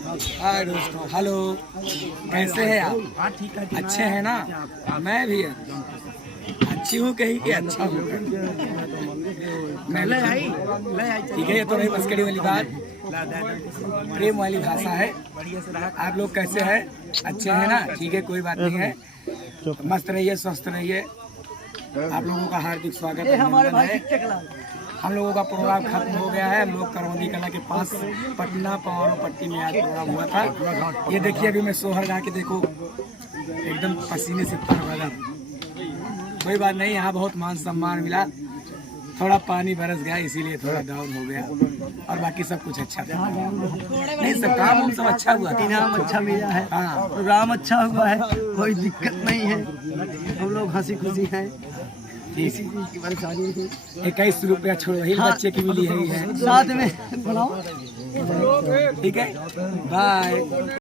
हाय दोस्तों, हेलो, कैसे हैं आप? अच्छे हैं ना? मैं भी अच्छी हूँ कहीं के अच्छा हूँ। मैं ठीक है, ये तो रही मस्करी वाली बात, प्रेम वाली भाषा है। आप लोग कैसे हैं? अच्छे हैं ना? ठीक है, कोई बात नहीं है। मस्त रहिए, स्वस्थ रहिए। आप लोगों का हार्दिक स्वागत है। हम लोगों का प्रोग्राम खत्म हो गया है। हम लोग करौली कला के पास पटना पावरों पट्टी में आज प्रोग्राम हुआ था। ये देखिए, अभी मैं सोहर गा के देखो एकदम पसीने से तर बदर। कोई बात नहीं, यहाँ बहुत मान सम्मान मिला। थोड़ा पानी बरस गया इसीलिए थोड़ा डाउन हो गया, और बाकी सब कुछ अच्छा था। नहीं, सब काम सब अच्छा हुआ, इनाम अच्छा मिला है। हाँ, प्रोग्राम अच्छा हुआ है, कोई दिक्कत नहीं है। हम लोग हंसी खुशी हैं। किसी चीज की परेशानी नहीं। 21 रुपया छोड़ो, वही बच्चे की मिली है। साथ में बनाओ। ठीक है, बाय।